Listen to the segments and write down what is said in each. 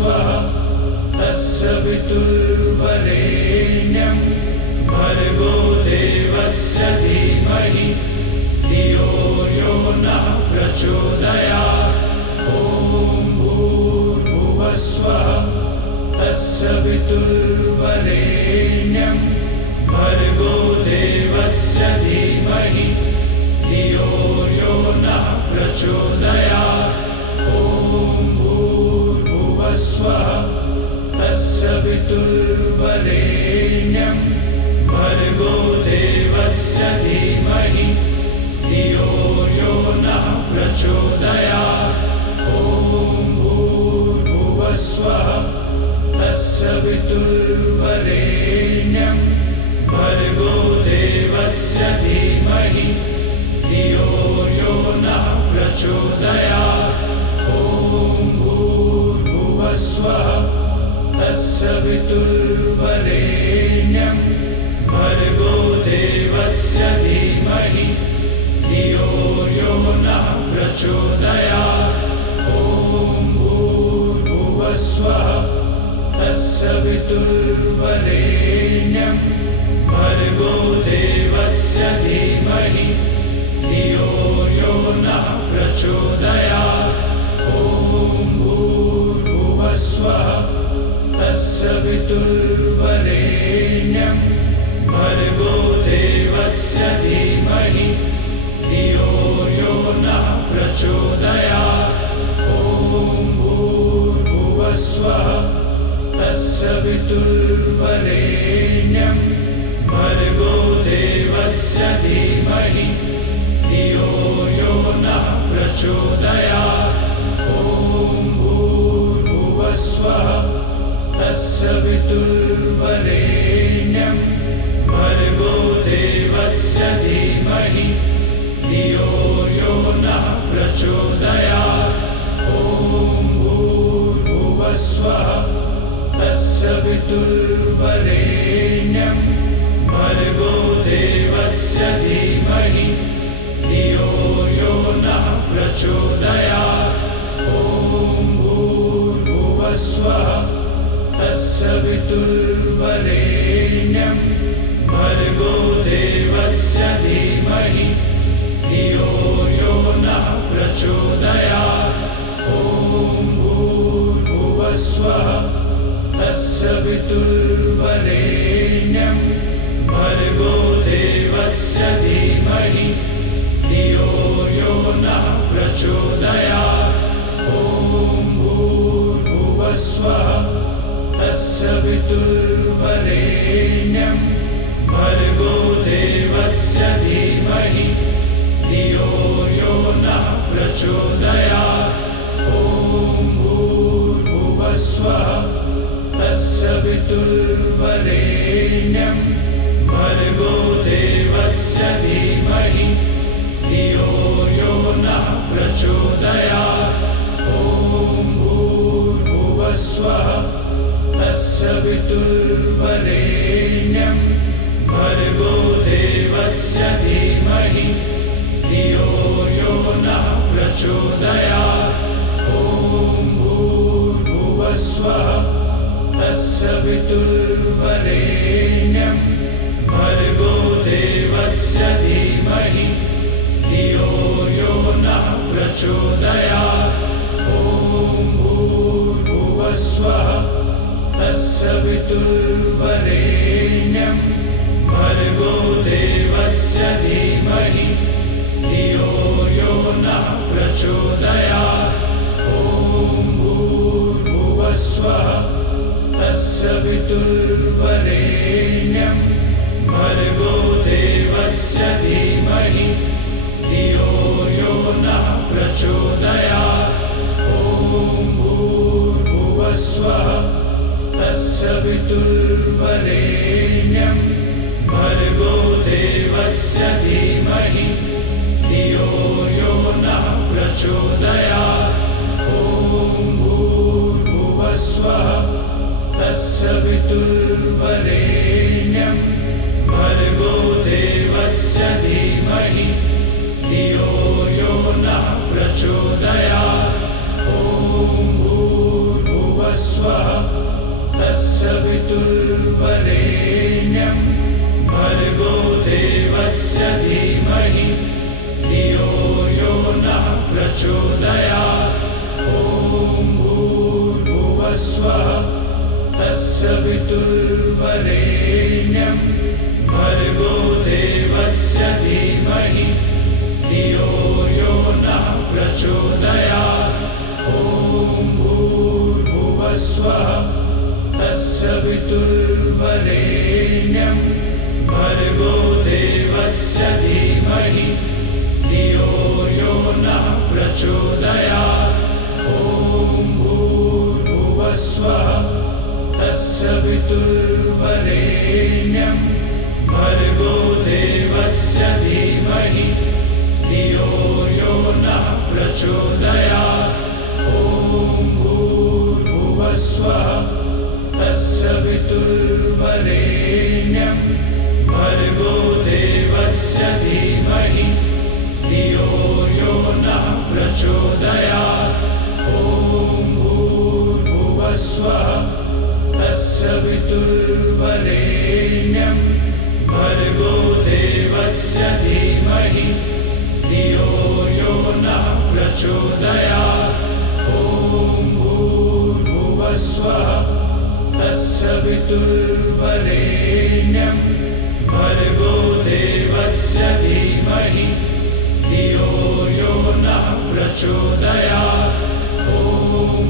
भूर्भुवस्वः तत्सवितुर्वरेण्यं भर्गो देवस्य धीमहि धियो यो नः प्रचोदयात्। ॐ भूर्भुवस्वः तत्सवितुर्वरेण्यं भर्गो देवस्य धीमहि धियो यो नः प्रचोदयात्। ॐ भूर्भुवस्वः तत्सवितुर्वरेण्यं भर्गो देवस्य धीमहि धियो यो नः प्रचोदयात्। ॐ भूर्भुवस्वः तत्सवितुर्वरेण्यं भर्गो देवस्य धीमहि धियो यो नः प्रचोदयात्। ॐ भूर्भुवस्वः तत्सवितुर्वरेण्यं भर्गो देवस्य धीमहि धियो यो नः प्रचोदयात्। ॐ भूर्भुवस्वः तत्सवितुर्वरेण्यं भर्गो देवस्य धीमहि धियो यो नः प्रचोदयात्। ॐ भूर्भुवस्वः तत्सवितुर्वरेण्यं भर्गो देवस्य धीमहि धियो यो नः प्रचोदयात्। ॐ भूर्भुवस्वः तत्सवितुर्वरेण्यं भर्गो देवस्य धीमहि धियो यो नः प्रचोदयात्। ॐ भूर्भुवस्वः तत्सवितुर्वरेण्यं भर्गो देवस्य धीमहि धियो यो नः प्रचोदयात्। ॐ भूर्भुवस्वः तत्सवितुर्वरेण्यं भर्गो देवस्य धीमहि धियो यो नः प्रचोदयात्। ॐ भूर्भुवस्वः तत्सवितुर्वरेण्यं भर्गो देवस्य धीमहि धियो यो नः प्रचोदयात्। ॐ भूर्भुवस्वः तत्सवितुर्वरेण्यं भर्गो देवस्य धीमहि धियो यो नः प्रचोदयात्। ॐ भूर्भुवस्वः तत्सवितुर्वरेण्यं भर्गो देवस्य धीमहि धियो यो नः प्रचोदयात्। ॐ भूर्भुवस्वः तत्सवितुर्वरेण्यं भर्गो देवस्य धीमहि धियो यो नः प्रचोदयात्। ॐ भूर्भुवस्वः तत्सवितुर्वरेण्यं भर्गो देवस्य धीमहि धियो यो नः प्रचोदयात्। ॐ भूर्भुवस्वः तत्सवितुर्वरेण्यं भर्गो देवस्य धीमहि धियो यो नः प्रचोदयात्। ॐ भूर्भुवस्वः तत्सवितुर्वरेण्यं भर्गो देवस्य धीमहि धियो यो नः प्रचोदयात्। ॐ भूर्भुवस्वः तत्सवितुर्वरेण्यं भर्गो देवस्य धीमहि धियो यो नः प्रचोदयात्। ॐ भूर्भुवस्वः तत्सवितुर्वरेण्यं भर्गो देवस्य धीमहि धियो यो नः प्रचोदयात्। ॐ भूर्भुवस्वः तत्सवितुर्वरेण्यं भर्गो देवस्य धीमहि धियो यो नः प्रचोदयात्। ॐ भूर्भुवस्वः भूर्भुवस्वः तत्सवितुर्वरेण्यं भर्गो देवस्य धीमहि धियो यो नः प्रचोदयात्। ॐ भूर्भुवस्वः तत्सवितुर्वरेण्यं भर्गो देवस्य धीमहि धियो यो नः प्रचोदयात्। ॐ भूर्भुवस्वः तत्सवितुर्वरेण्यं भर्गो देवस्य धीमहि धियो यो नः प्रचोदयात्। ॐ भूर्भुवस्वः तत्सवितुर्वरेण्यं भर्गो देवस्य धीमहि धियो यो नः प्रचोदयात्। ॐ भूर्भुवस्वः तत्सवितुर्वरेण्यं भर्गो देवस्य धीमहि धियो यो नः प्रचोदयात्। ॐ भूर्भुवस्वः तत्सवितुर्वरेण्यं भर्गो देवस्य धीमहि धियो यो नः प्रचोदयात्। ॐ भूर्भुवस्वः तत्सवितुर्वरेण्यं भर्गो देवस्य धीमहि धियो यो नः प्रचोदयात्। ॐ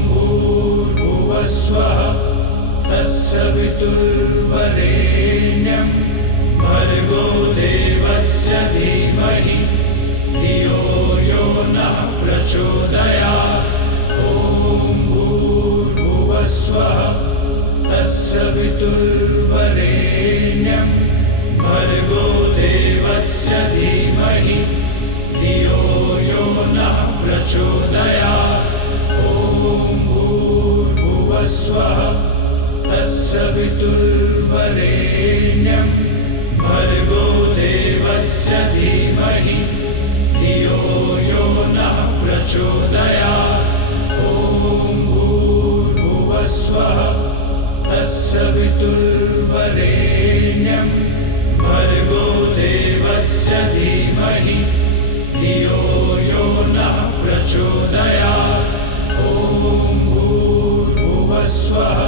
भूर्भुवस्वः तत्सवितुर्वरेण्यं भर्गो देवस्य धीमहि धियो यो नः प्रचोदयात्। ॐ भूर्भुवस्वः तत्सवितुर्वरेण्यं भर्गो देवस्य धीमहि धियो यो नः प्रचोदयात्। ॐ भूर्भुवस्वः तत्सवितुर्वरेण्यं भर्गो देवस्य धीमहि धियो यो नः प्रचोदयात्। ॐ भूर्भुवस्वः तत्सवितुर्वरेण्यं भर्गो देवस्य धीमहि धियो यो नः प्रचोदयात्। ॐ भूर्भुवस्वः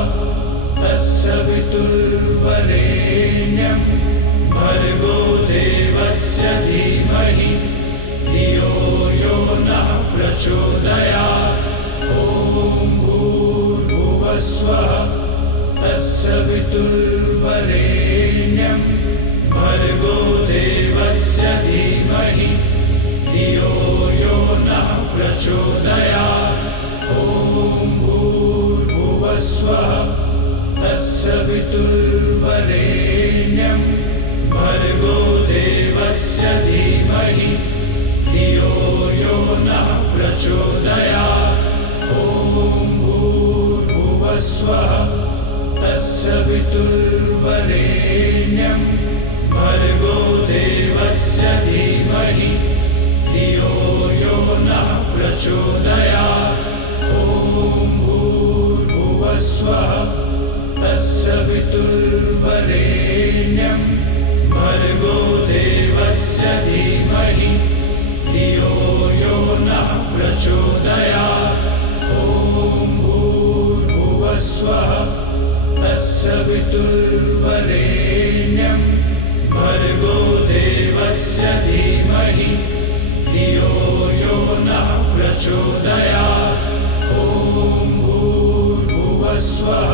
तत्सवितुर्वरेण्यं भर्गो देवस्य धीमहि धियो यो नः प्रचोदयात्। ॐ भूर्भुवस्वः तत्सवितुर्वरेण्यं भर्गो देवस्य धीमहि धियो यो नः प्रचोदयात्। ॐ भूर्भुवस्वः तत्सवितुर्वरेण्यं भर्गो देवस्य धीमहि धियो यो नः प्रचोदयात्। ॐ भूर्भुवस्वः तत्सवितुर्वरेण्यं भर्गो देवस्य धीमहि धियो यो नः प्रचोदयात्। ॐ भूर्भुवस्वः तत्सवितुर्वरेण्यं भर्गो देवस्य धीमहि धियो यो नः प्रचोदयात्। ॐ भूर्भुवस्वः तत्सवितुर्वरेण्यं भर्गो देवस्य धीमहि धियो यो नः प्रचोदयात्। ॐ भूर्भुवस्वः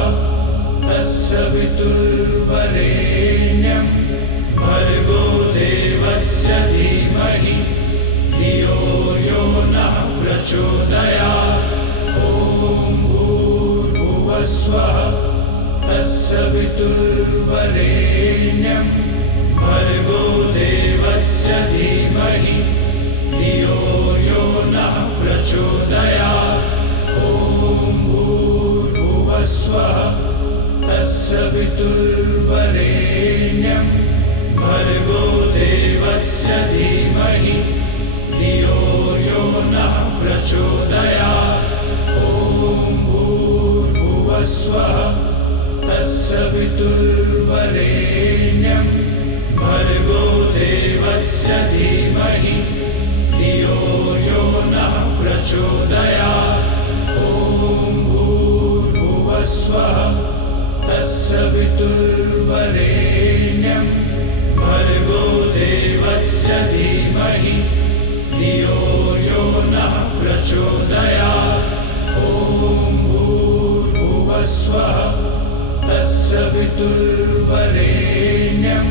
तत्सवितुर्वरेण्यं भर्गो देवस्य धीमहि धियो यो नः प्रचोदयात्। ॐ भूर्भुवस्वः तत्सवितुर्वरेण्यं भर्गो देवस्य धीमहि धियो यो नः प्रचोदयात्। ॐ भूर्भुवस्वः तत्सवितुर्वरेण्यं भर्गो देवस्य धीमहि धियो यो नः प्रचोदयात्। ॐ भूर्भुवस्वः भूर्भुवस्वः तत्सवितुर्वरेण्यं भर्गो देवस्य धीमहि धियो यो नः प्रचोदयात्। ॐ भूर्भुवस्वः तत्सवितुर्वरेण्यं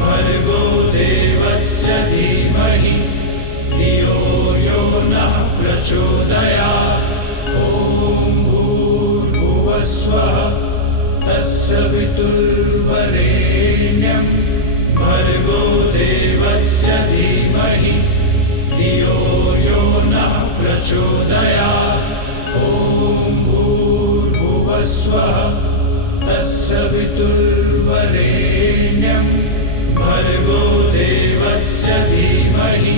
भर्गो देवस्य धीमहि धियो यो नः प्रचोदयात्। ॐ भूर्भुवस्वः तत्सवितुर्वरेण्यं भर्गो देवस्य धीमहि धियो यो नः प्रचोदयात्। ॐ भूर्भुवस्वः तत्सवितुर्वरेण्यं भर्गो देवस्य धीमहि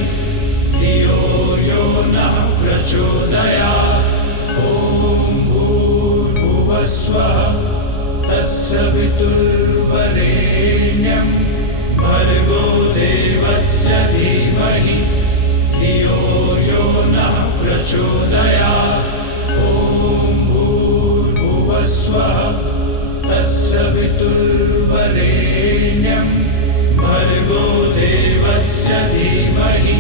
धियो यो नः प्रचोदयात्। ॐ भूर्भुवस्वः तत्सवितुर्वरेण्यं भर्गो देवस्य धीमहि धियो यो नः प्रचोदयात्। ॐ भूर्भुवस्वः तत्सवितुर्वरेण्यं भर्गो देवस्य धीमहि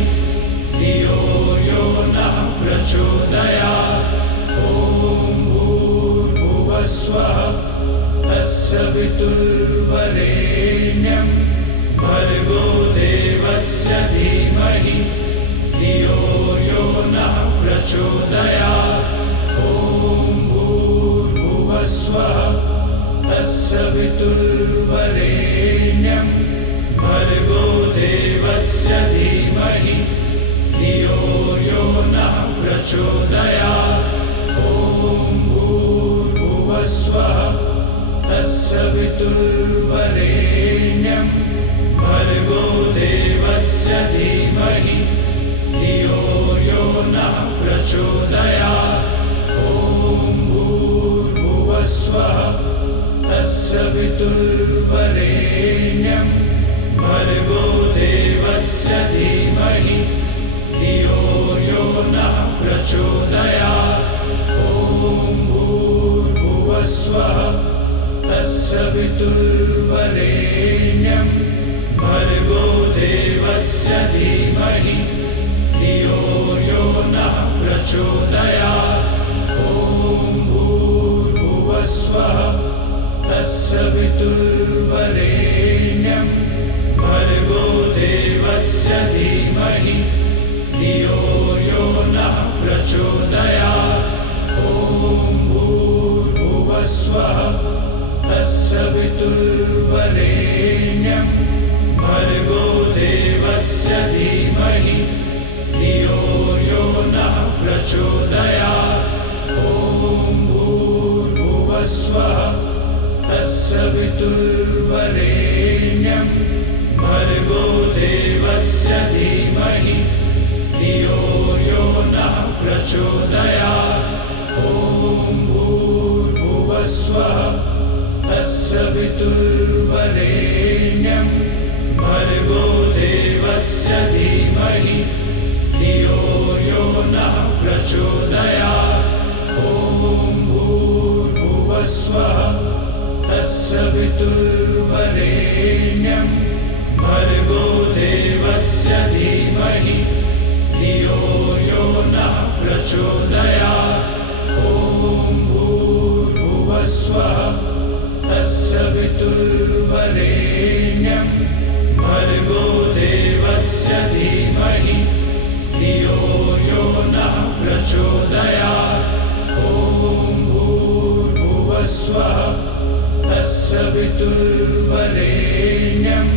धियो यो नः प्रचोदयात्। ॐ भूर्भुवस्वः तत्सवितुर्वरेण्यं भर्गो देवस्य धीमहि धियो यो नः प्रचोदयात्। ॐ भूर्भुवस्वः तत्सवितुर्वरेण्यं भर्गो देवस्य धीमहि धियो यो नः प्रचोदयात्। ॐ भूर्भुवस्वः तत्सवितुर्वरेण्यं भर्गो देवस्य धीमहि धियो यो नः प्रचोदयात्। ॐ भूर्भुवस्वः तत्सवितुर्वरेण्यं भर्गो देवस्य धीमहि धियो यो नः प्रचोदयात्। ॐ भूर्भुवस्वः तत्सवितुर्वरेण्यं भर्गो देवस्य धीमहि धियो यो नः प्रचोदयात्। ॐ भूर्भुवस्वः तत्सवितुर्वरेण्यं भर्गो देवस्य धीमहि धियो यो नः प्रचोदयात्। ॐ भूर्भुवस्वः तत्सवितुर्वरेण्यं भर्गो देवस्य धीमहि धियो यो नः प्रचोदयात्। ॐ भूर्भुवस्वः तत्सवितुर्वरेण्यं भर्गो देवस्य धीमहि धियो यो नः प्रचोदयात्। ॐ भूर्भुवस्वः तत्सवितुर्वरेण्यं भर्गो देवस्य धीमहि धियो यो नः प्रचोदयात्। ॐ भूर्भुवस्वः तत्सवितुर्वरेण्यं भर्गो देवस्य धीमहि धियो यो नः प्रचोदयात्। ॐ भूर्भुवस्वः तत्सवितुर्वरेण्यं भर्गो देवस्य धीमहि धियो यो नः प्रचोदयात्। ॐ भूर्भुवस्वः तत्सवितुर्वरेण्यं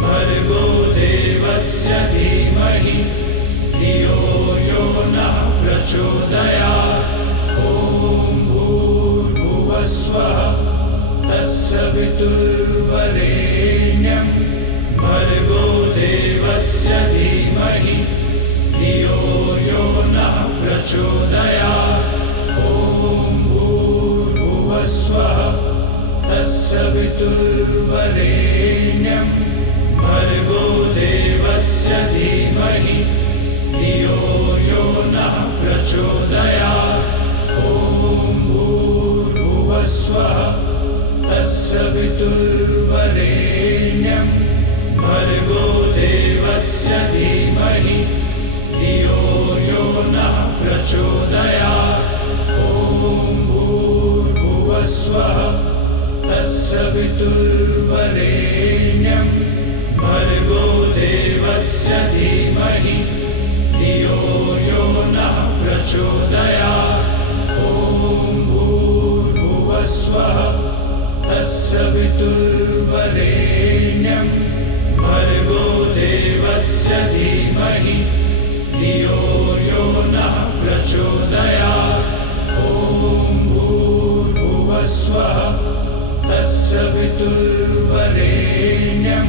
भर्गो देवस्य धीमहि धियो यो नः प्रचोदयात्। ॐ भूर्भुवस्वः तत्सवितुर्वरेण्यं भर्गो देवस्य धीमहि धियो यो नः प्रचोदयात्। ॐ भूर्भुवस्वः तत्सवितुर्वरेण्यं भर्गो देवस्य धीमहि धियो यो नः प्रचोदयात्। ॐ भूर्भुवस्वः तत्सवितुर्वरेण्यं भर्गो देवस्य धीमहि धियो यो नः प्रचोदयात्। ॐ भूर्भुवस्वः तत्सवितुर्वरेण्यं भर्गो देवस्य धीमहि धियो यो नः प्रचोदयात्। ॐ भूर्भुवस्वः तत्सवितुर्वरेण्यं भर्गो देवस्य धीमहि धियो यो नः प्रचोदयात्। ॐ भूर्भुवस्वः तत्सवितुर्वरेण्यं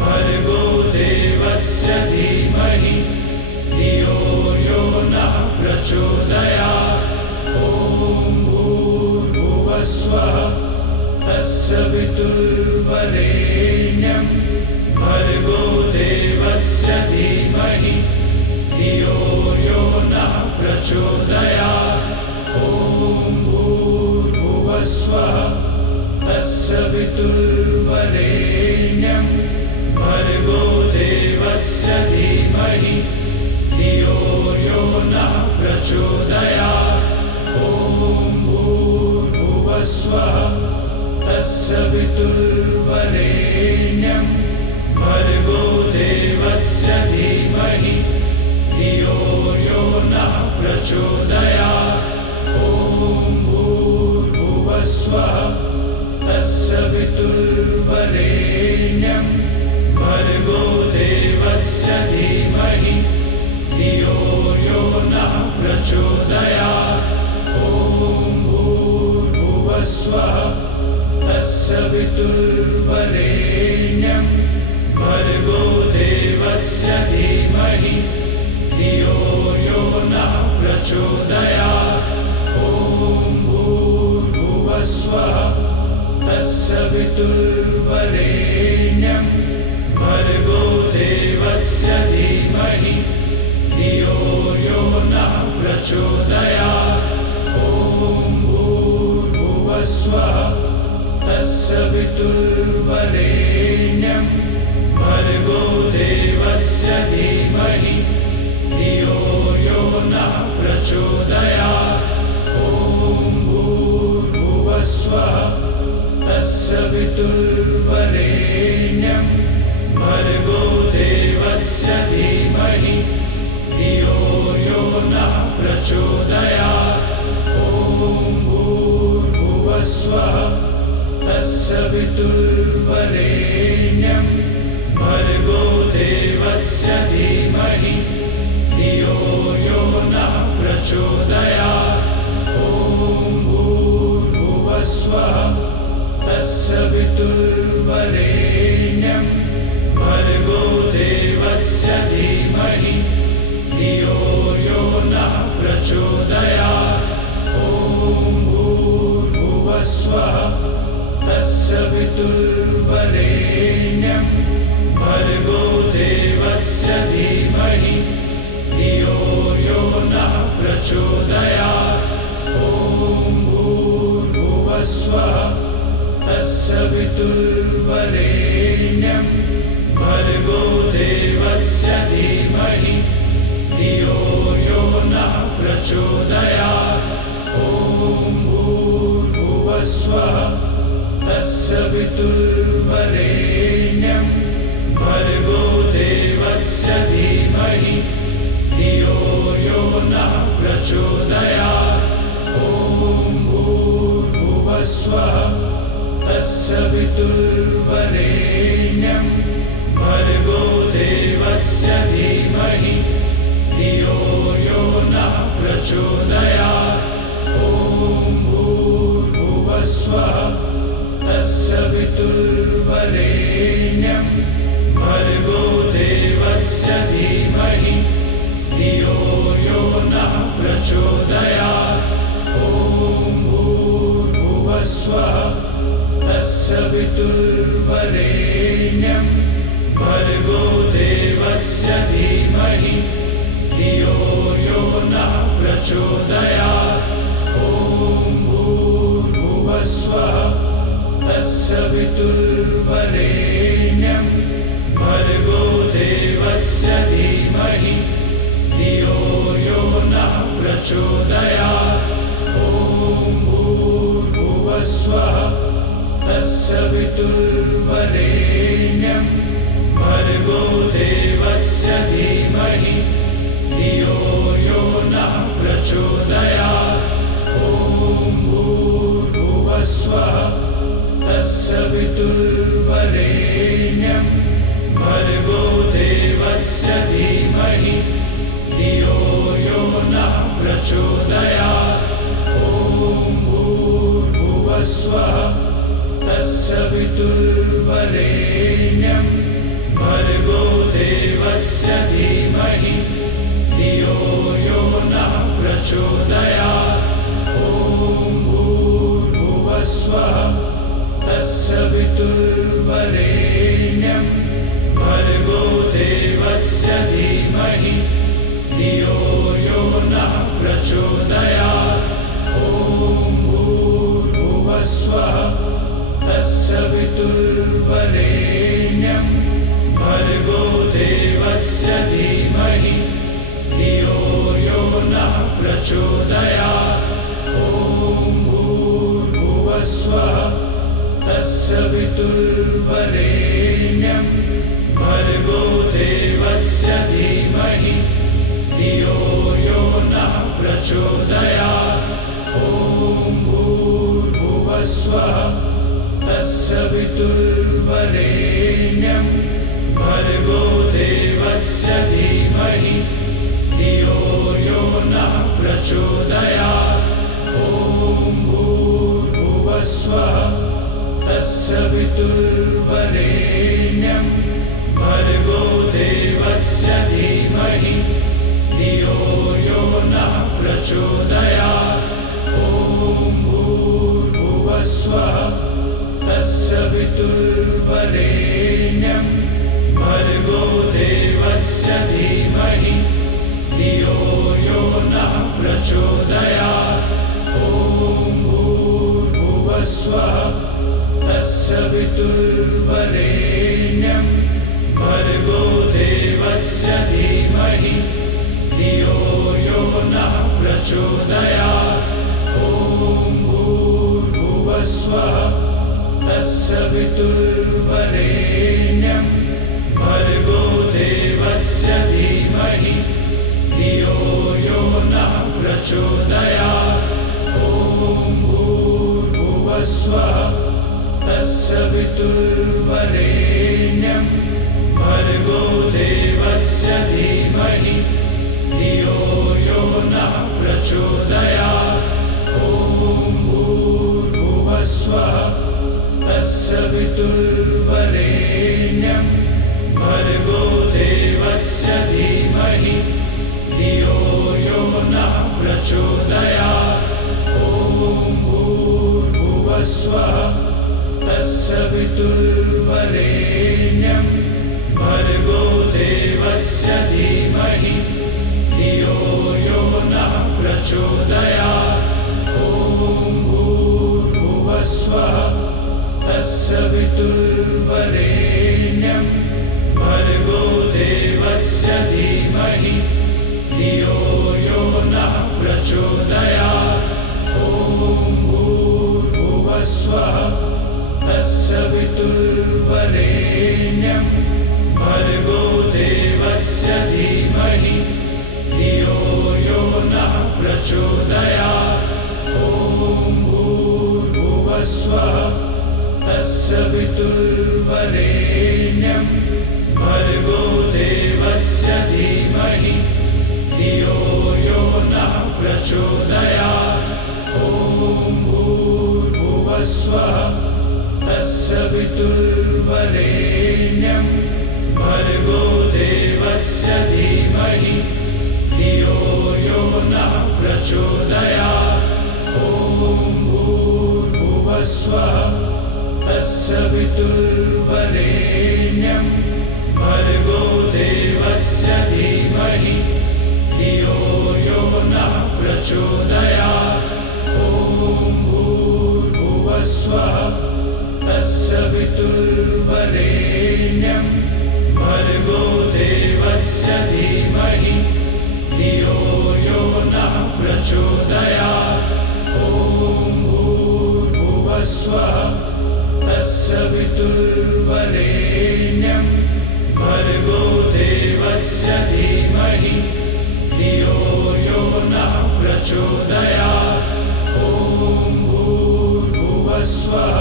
भर्गो देवस्य धीमहि धियो यो नः प्रचोदयात्। ॐ भूर्भुवस्वः तत्सवितुर्वरेण्यं भर्गो देवस्य धीमहि धियो यो नः प्रचोदयात्। ॐ भूर्भुवस्वः तत्सवितुर्वरेण्यं भर्गो देवस्य धीमहि धियो यो नः प्रचोदयात्। ॐ भूर्भुवस्वः तत्सवितुर्वरेण्यं भर्गो देवस्य धीमहि धियो यो नः प्रचोदयात्। ॐ भूर्भुवस्वः तत्सवितुर्वरेण्यं भर्गो देवस्य धीमहि धियो यो नः प्रचोदयात्। ॐ भूर्भुवस्वः तत्सवितुर्वरेण्यं भर्गो देवस्य धीमहि धियो यो नः प्रचोदयात्। ॐ भूर्भुवस्वः तत्सवितुर्वरेण्यं भर्गो देवस्य धीमहि धियो यो नः प्रचोदयात्। ॐ भूर्भुवस्वः तत्सवितुर्वरेण्यं भर्गो देवस्य धीमहि धियो यो नः प्रचोदयात्। ॐ भूर्भुवस्वः तत्सवितुर्वरेण्यं भर्गो देवस्य धीमहि धियो यो नः प्रचोदयात्। ॐ भूर्भुवस्वः तत्सवितुर्वरेण्यं भर्गो देवस्य धीमहि धियो यो नः प्रचोदयात्। ॐ भूर्भुवस्वः तत्सवितुर्वरेण्यं भर्गो देवस्य धीमहि धियो यो नः प्रचोदयात्। ॐ भूर्भुवस्वः तत्सवितुर्वरेण्यं भर्गो देवस्य धीमहि धियो यो नः प्रचोदयात्। ॐ भूर्भुवस्वः तत्सवितुर्वरेण्यं भर्गो देवस्य धीमहि धियो यो नः प्रचोदयात्। ॐ भूर्भुवस्वः तत्सवितुर्वरेण्यं भर्गो देवस्य धीमहि धियो यो नः प्रचोदयात्। ॐ भूर्भुवस्वः तत्सवितुर्वरेण्यं भर्गो देवस्य धीमहि धियो यो नः प्रचोदयात्। ॐ भूर्भुवस्वः तत्सवितुर्वरेण्यं भर्गो देवस्य धीमहि धियो यो नः प्रचोदयात्। ॐ भूर्भुवस्वः तत्सवितुर्वरेण्यं भर्गो देवस्य धीमहि धियो यो नः प्रचोदयात्। ॐ भूर्भुवस्वः तत्सवितुर्वरेण्यं तत्सवितुर्वरेण्यं भर्गो देवस्य धीमहि धियो यो नः प्रचोदयात्। ॐ भूर्भुवस्वः तत्सवितुर्वरेण्यं भर्गो देवस्य धीमहि धियो यो नः प्रचोदयात्। ॐ भूर्भुवस्वः तत्सवितुर्वरेण्यं भर्गो देवस्य धीमहि धियो यो नः प्रचोदयात्। ॐ भूर्भुवस्वः तत्सवितुर्वरेण्यं भर्गो देवस्य धीमहि धियो यो नः प्रचोदयात्। ॐ भूर्भुवस्वः तत्सवितुर्वरेण्यं भर्गो देवस्य धीमहि धियो यो नः प्रचोदयात्। ॐ भूर्भुवस्वः तत्सवितुर्वरेण्यं भर्गो देवस्य धीमहि धियो यो नः प्रचोदयात्। ॐ भूर्भुवस्वः तत्सवितुर्वरेण्यं भर्गो देवस्य धीमहि धियो यो नः प्रचोदयात्। ॐ भूर्भुवस्वः तत्सवितुर्वरेण्यं भर्गो देवस्य धीमहि धियो यो नः प्रचोदयात्। ॐ भूर्भुवस्वः तत्सवितुर्वरेण्यं भर्गो देवस्य धीमहि धियो यो नः प्रचोदयात्। ॐ भूर्भुवस्वः तत्सवितुर्वरेण्यं भर्गो देवस्य धीमहि धियो यो नः प्रचोदयात्। ॐ भूर्भुवस्वः तत्सवितुर्वरेण्यं भर्गो देवस्य धीमहि धियो यो नः प्रचोदयात्। ॐ भूर्भुवस्वः तत्सवितुर्वरेण्यं भर्गो देवस्य धीमहि धियो यो नः प्रचोदयात्। ॐ भूर्भुवस्वः तत्सवितुर्वरेण्यं भर्गो देवस्य धीमहि धियो यो नः प्रचोदयात्। ॐ भूर्भुवस्वः तत्सवितुर्वरेण्यं भर्गो देवस्य धीमहि धियो यो नः प्रचोदयात्। ॐ भूर्भुवस्वः तत्सवितुर्वरेण्यं भर्गो देवस्य धीमहि धियो यो नः प्रचोदयात्। ॐ भूर्भुवस्वः तत्सवितुर्वरेण्यं भर्गो देवस्य धीमहि धियो यो नः प्रचोदयात्। ॐ भूर्भुवस्वः तत्सवितुर्वरेण्यं भर्गो देवस्य धीमहि धियो यो नः प्रचोदयात्। ॐ भूर्भुवस्वः तत्सवितुर्वरेण्यं भर्गो देवस्य धीमहि धियो यो नः प्रचोदयात्। ॐ भूर्भुवस्वः तत्सवितुर्वरेण्यं भर्गो देवस्य धीमहि धियो यो नः प्रचोदयात्। ॐ भूर्भुवस्वः तत्सवितुर्वरेण्यं भर्गो देवस्य धीमहि धियो यो नः प्रचोदयात्। ॐ भूर्भुवस्वः तत्सवितुर्वरेण्यं तत्सवितुर्वरेण्यं भर्गो देवस्य धीमहि धियो यो नः प्रचोदयात्। ॐ भूर्भुवस्वः तत्सवितुर्वरेण्यं भर्गो देवस्य धीमहि धियो यो नः प्रचोदयात्। ॐ भूर्भुवस्वः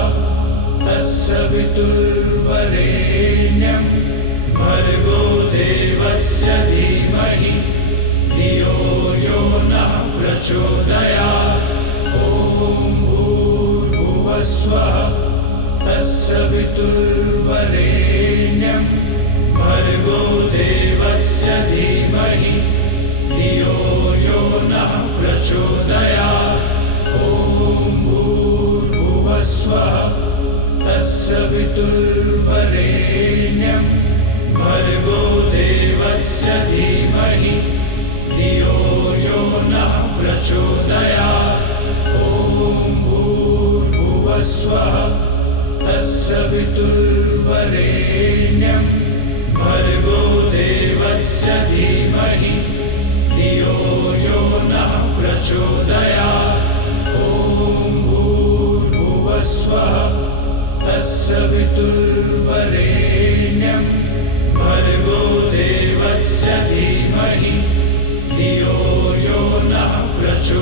तत्सवितुर्वरेण्यं भर्गो देवस्य धीमहि धियो यो नः प्रचोदयात्। ॐ भूर्भुवस्वः तत्सवितुर्वरेण्यं भर्गो देवस्य धीमहि धियो यो नः प्रचोदयात्। ॐ भूर्भुवस्वः तत्सवितुर्वरेण्यं भर्गो देवस्य धीमहि धियो यो नः प्रचोदयात्। ॐ भूर्भुवस्वः तत्सवितुर्वरेण्यं भर्गो देवस्य धीमहि धियो यो नः प्रचोदयात्। ॐ भूर्भुवस्वः तत्सवितुर्वरेण्यं भर्गो देवस्य धीमहि धियो यो नः प्रचोदयात्।